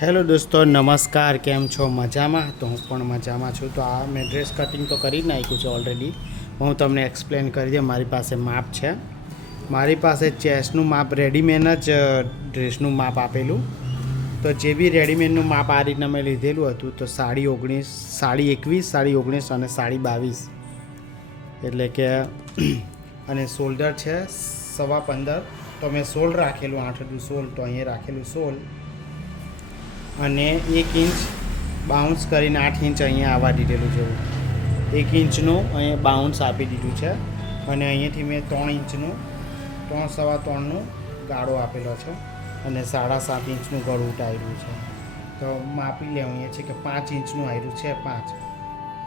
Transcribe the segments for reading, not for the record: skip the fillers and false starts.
Hello દોસ્તો, નમસ્કાર. કેમ છો? મજામાં? તો હું પણ મજામાં છું. તો આ મેં ડ્રેસ કટિંગ તો કરી જ નાખ્યું છે ઓલરેડી. હું તમને એક્સપ્લેન કરી દઉં. મારી પાસે માપ છે. મારી પાસે ચેસ્ટનું માપ રેડીમેડ જ ડ્રેસનું માપ આપેલું. તો જે બી રેડીમેડનું માપ આ રીતના મેં લીધેલું હતું. તો 19.5, 21, 19.5 અને 22.5 એટલે કે અને શોલ્ડર છે 15.25. તો મેં 16 રાખેલું, 8 16. તો અહીંયા રાખેલું 16 અને 1 ઇંચ બાઉન્સ કરીને 8 ઇંચ અહીંયા આવવા દીધેલું જેવું. 1 ઇંચનું અહીંયા બાઉન્સ આપી દીધું છે. અને અહીંયાથી મેં 3 ઇંચનું 3 સવા 3નું ગાળો આપેલો છે. અને 7.5 ઇંચનું ગળું ઉટાર્યું છે. તો માપી લેવું અહીંયા છે કે 5 ઇંચનું આવ્યું છે. 5,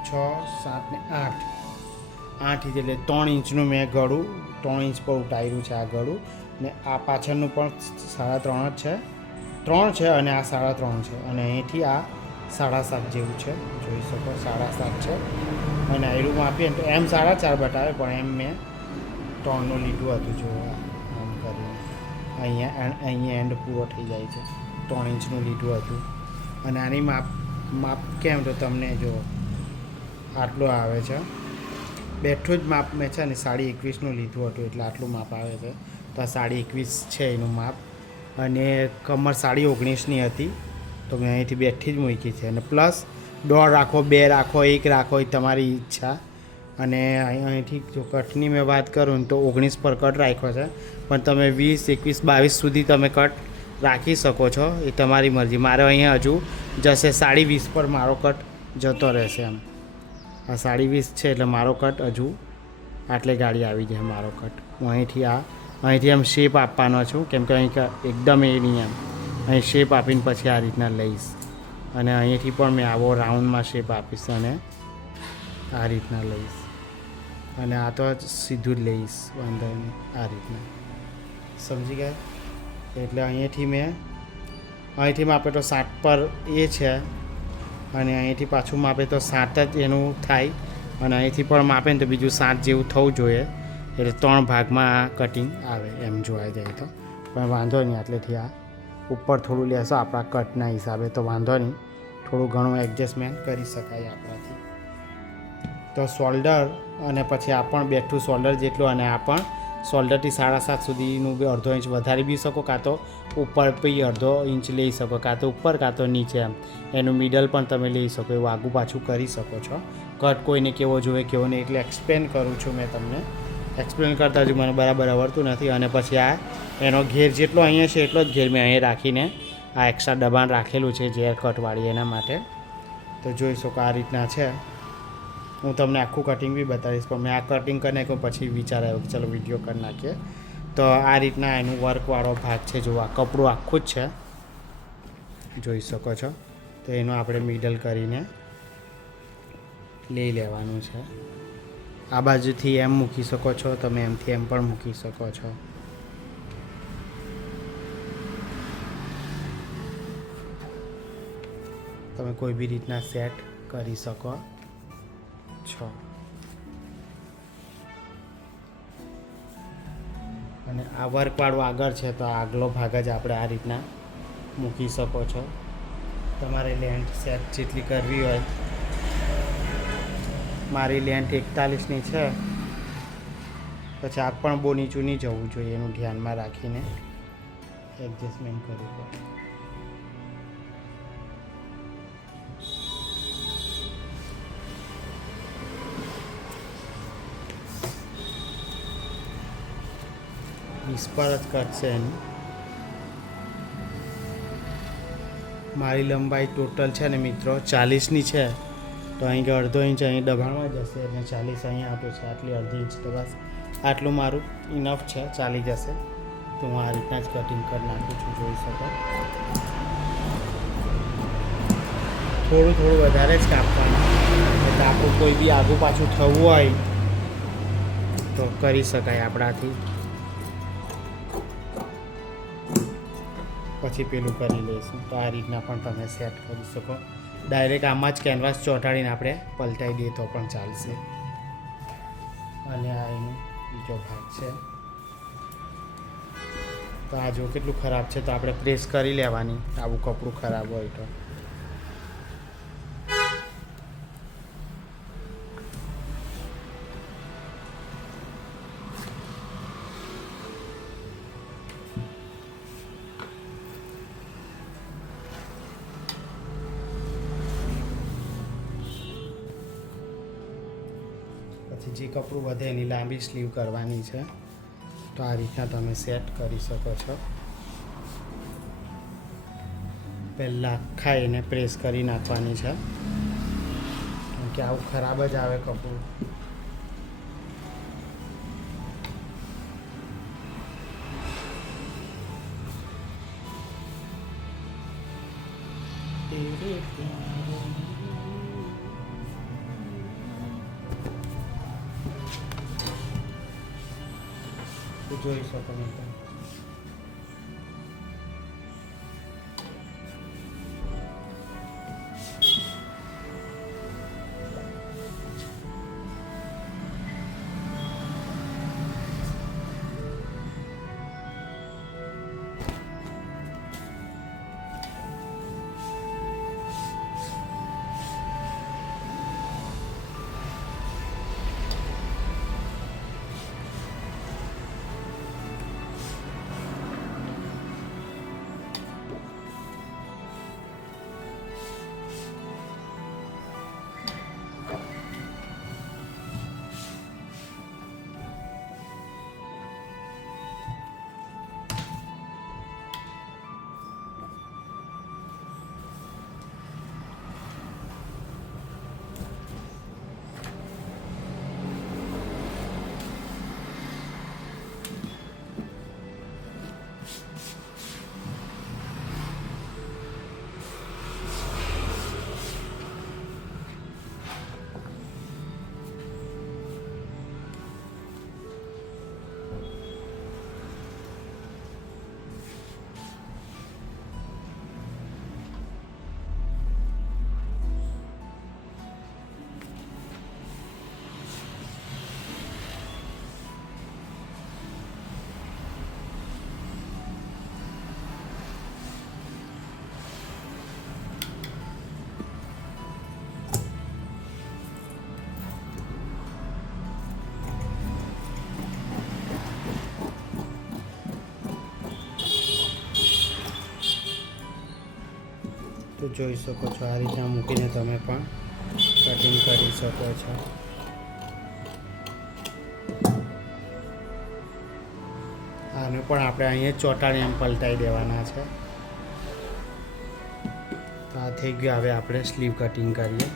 6, 7 ને 8 ઇંચ એટલે 3 ઇંચનું મેં ગળું 3 ઇંચ પર ઉટાર્યું છે આ ગળું. ને આ પાછળનું પણ 3.5 જ છે. 3 છે અને આ 3.5 છે. અને અહીંથી આ 7.5 જેવું છે, જોઈ શકો 7.5 છે. અને આયરુંમાં આપીએ ને તો એમ 4.5 બતાવે, પણ એમ મેં 3નું લીધું હતું. જો આમ કરીને અહીંયા એન્ડ પૂરો થઈ જાય છે. 3 ઇંચનું લીધું હતું. અને આની માપ કેમ તો તમને જો આટલું આવે છે. બેઠું જ માપ મેં છે ને 21.5નું લીધું હતું, એટલે આટલું માપ આવે છે. તો આ 21.5 છે એનું માપ. અને કમર 19.5ની હતી, તો મેં અહીંથી બેઠી જ મૂકી છે. અને પ્લસ 1.5 રાખો, 2 રાખો, 1 રાખો, એ તમારી ઈચ્છા. અને અહીંથી જો કટની મેં વાત કરું ને તો 19 પર કટ રાખ્યો છે. પણ તમે 20, 21, 22 સુધી તમે કટ રાખી શકો છો, એ તમારી મરજી. મારે અહીંયા હજુ જશે 20.5 પર મારો કટ જતો રહેશે. એમ આ 20.5 છે એટલે મારો કટ હજુ આટલે ગાડી આવી જાય મારો કટ. હું અહીંથી આમ શેપ આપવાનો છું, કેમ કે અહીં એકદમ એ નહીં. અહીં શેપ આપીને પછી આ રીતના લઈશ. અને અહીંથી પણ મેં આવો રાઉન્ડમાં શેપ આપીશ અને આ રીતના લઈશ. અને આ તો સીધું જ લઈશ, વાંધો નહીં. આ રીતના સમજી ગયા? એટલે અહીંથી માપે તો 7 પર એ છે. અને અહીંથી પાછું માપે તો 7 જ એનું થાય. અને અહીંથી પણ માપે ને તો બીજું 7 જેવું થવું જોઈએ. એટલે 3 ભાગમાં કટિંગ આવે એમ જોવા જાય તો. પણ વાંધો નહીં, આટલેથી આ ઉપર થોડું લેશો આપણા કટના હિસાબે તો વાંધો નહીં, થોડું ઘણું એડજસ્ટમેન્ટ કરી શકાય આપણાથી. તો શોલ્ડર અને પછી આ પણ બેઠું શોલ્ડર જેટલું, અને આ પણ શોલ્ડરથી 7.5 સુધીનું બી અડધો ઇંચ વધારી બી શકો, કાં તો ઉપર બી અડધો ઇંચ લઈ શકો, કાં તો ઉપર કાં તો નીચે. એમ એનું મિડલ પણ તમે લઈ શકો, એવું આગું પાછું કરી શકો છો. કટ કોઈને કેવો જોઈએ કેવો નહીં, એટલે એક્સપ્લેન કરું છું મેં તમને. એક્સપ્લેન કરતાં હજુ મને બરાબર આવડતું નથી. અને પછી આ એનો ઘેર જેટલો અહીંયા છે એટલો જ ઘેર મેં અહીંયા રાખીને આ એક્સ્ટ્રા દબાણ રાખેલું છે જેર કટવાળી, એના માટે. તો જોઈ શકો આ રીતના છે. હું તમને આખું કટિંગ બી બતાવીશ, પણ મેં આ કટિંગ કરી નાખ્યું પછી વિચાર આવ્યો કે ચલો વિડીયો કરી નાખીએ. તો આ રીતના એનું વર્કવાળો ભાગ છે. જો આ કપડું આખું જ છે, જોઈ શકો છો. તો એનું આપણે મિડલ કરીને લઈ લેવાનું છે. આ બાજુથી એમ મૂકી શકો છો તમે, એમથી એમ પણ મૂકી શકો છો. તમે કોઈ બી રીતના સેટ કરી શકો છો. અને આ વર્કવાળું આગળ છે, તો આગલો ભાગ જ આપણે આ રીતના મૂકી શકો છો. તમારે લેન્થ સેટ જેટલી કરવી હોય. મારી લેન્થ 41ની છે, પછી આ પણ બહુ નીચું નહીં જવું જોઈએ, એનું ધ્યાનમાં રાખીને એડજસ્ટમેન્ટ કરવું પડે. પર જ કટશે એની. મારી લંબાઈ ટોટલ છે ને મિત્રો 40ની છે. તો અહીં કે અડધો ઇંચ અહીં દબાણમાં જશે અને 40 અહીંયા આપ્યું છે. આટલી અડધી ઇંચ તો બસ આટલું મારું ઇનફ છે, ચાલી જશે. તો હું આ રીતના જ કટિંગ કરી નાખું છું, જોઈ શકો. થોડું વધારે જ કાપવાનું, એટલે આપણું કોઈ બી આગું પાછું થવું હોય તો કરી શકાય આપણાથી. પછી પેલું કરી લઈશું. તો આ રીતના પણ તમે સેટ કરી શકો. ડાયરેક્ટ આમાં જ કેનવાસ ચોંટાડીને આપણે પલટાઈ દઈએ તો પણ ચાલશે. અને આ એનો બીજો ભાગ છે. તો આ જો કેટલું ખરાબ છે, તો આપણે પ્રેસ કરી લેવાની આવું કપડું ખરાબ હોય તો. પછી જે કપડું વધે એની લાંબી સ્લીવ કરવાની છે, તો આ રીતના તમે સેટ કરી શકો છો. પહેલાં આખા એને પ્રેસ કરી નાખવાની છે, કેમ કે આવું ખરાબ જ આવે કપડું. જોઈ શકો તમે. તો જોઈ શકો છો આ રીતના મૂકીને તમે પણ કટિંગ કરી શકો છો. આને પણ આપણે અહીંયા ચોંટાડી એમ પલટાઈ દેવાના છે. તો આ થઈ ગયું. હવે આપણે સ્લીવ કટિંગ કરીએ.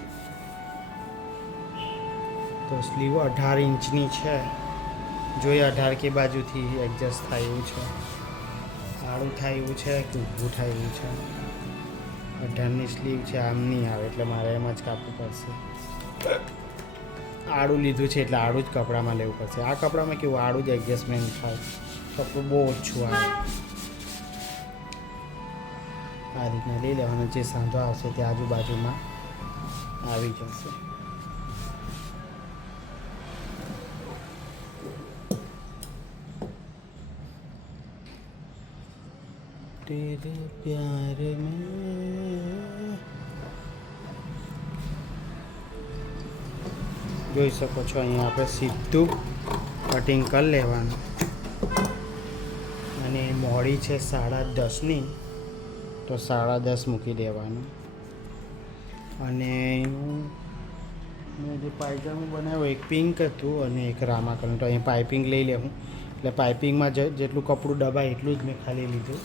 તો સ્લીવ 18 ઇંચની છે. જોઈએ 18 કે બાજુથી એડજસ્ટ થાય એવું છે, આડું થાય એવું છે કે ઊભું થાય એવું છે. 18ની સ્લીવ છે, આમ નહીં આવે એટલે મારે એમ જ કાપવું પડશે. આડું લીધું છે એટલે આડું જ કપડામાં લેવું પડશે. આ કપડામાં કેવું આડું જ એડજસ્ટમેન્ટ થાય, કપડું બહુ ઓછું આવે. આ રીતના લઈ લેવાનું. જે સાંધો આવશે તે આજુબાજુમાં આવી જશે. तेरे प्यार में જોઈ શકો છો અહીંયા આપણે સીધું કટિંગ કરી લેવાનું. અને મોડી છે 10:30ની, તો 10:30 મૂકી દેવાનું. અને મેં જે પાયજામો બનાવ્યો એક પિંક હતું અને એક રામા કલર. તો અહીંયા પાઇપિંગ લઈ લેવું. એટલે પાઇપિંગમાં જેટલું કપડું દબાય એટલું જ મેં ખાલી લીધું.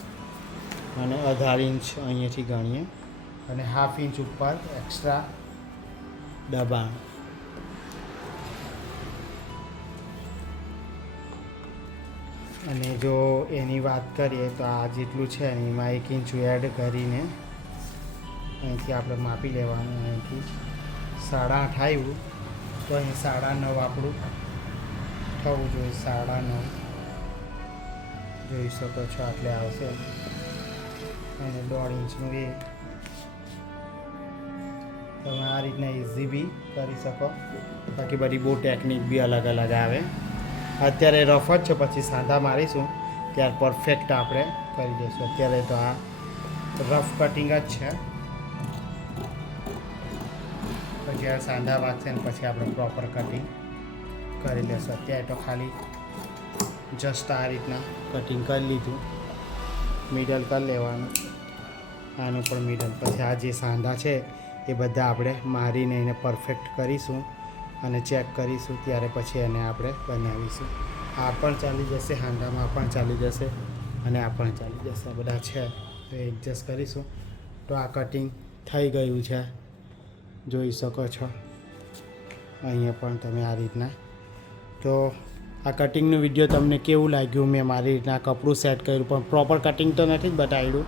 અને 18 ઇંચ અહીંયાથી ગણીએ અને 1/2 ઇંચ ઉપર એક્સ્ટ્રા દબાણ. અને જો એની વાત કરીએ તો આ જેટલું છે એમાં 1 ઇંચ એડ કરીને અહીંથી આપણે માપી લેવાનું. અહીંથી 8.5 આવ્યું તો અહીં 9.5 આપણું થવું જોઈએ. 9.5 જોઈ શકો છો આટલે આવશે. અને 1.5 ઇંચનું એ તમે આ રીતના ઇઝી બી કરી શકો. બાકી બધી બહુ ટેકનિક બી અલગ અલગ આવે. અત્યારે રફ જ છે, પછી સાંધા મારીશું ત્યાર પરફેક્ટ આપણે કરી દઈશું. અત્યારે તો આ રફ કટિંગ જ છે. પછી આ સાંધા વાગશે ને પછી આપણે પ્રોપર કટિંગ કરી લેશું. અત્યારે તો ખાલી જસ્ટ આ રીતના કટિંગ કરી લીધું. મિડલ કરી લેવાનું, આનું પણ મિડલ. પછી આ જે સાંધા છે એ બધા આપણે મારીને એને પરફેક્ટ કરીશું અને ચેક કરીશું, ત્યારે પછી એને આપણે બનાવીશું. આ પણ ચાલી જશે, હાંડામાં પણ ચાલી જશે અને આ પણ ચાલી જશે. બધા છે તો એડજસ્ટ કરીશું. તો આ કટિંગ થઈ ગયું છે, જોઈ શકો છો. અહીંયા પણ તમે આ રીતના. તો આ કટિંગનું વિડીયો તમને કેવું લાગ્યું? મેં મારી રીતના કપડું સેટ કર્યું, પણ પ્રોપર કટિંગ તો નથી જ બતાવ્યું.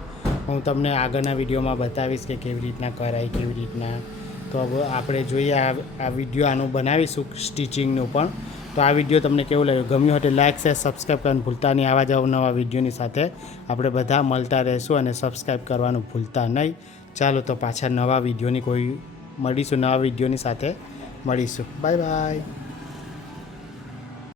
હું તમને આગળના વિડીયોમાં બતાવીશ કે કેવી રીતના કરાય, કેવી રીતના. તો હવે આપણે જોઈએ આ વિડીયો આનું બનાવીશું સ્ટિચિંગનું પણ. તો આ વિડીયો તમને કેવું લાગ્યું? ગમ્યું હોય તો લાઇક, શેર, સબસ્ક્રાઈબ કરવાનું ભૂલતા નહીં. આવા જ અવનવા વિડીયોની સાથે આપણે બધા મળતા રહીશું અને સબસ્ક્રાઈબ કરવાનું ભૂલતા નહીં. ચાલો તો પાછા નવા વિડીયોની નવા વિડીયોની સાથે મળીશું. Bye bye.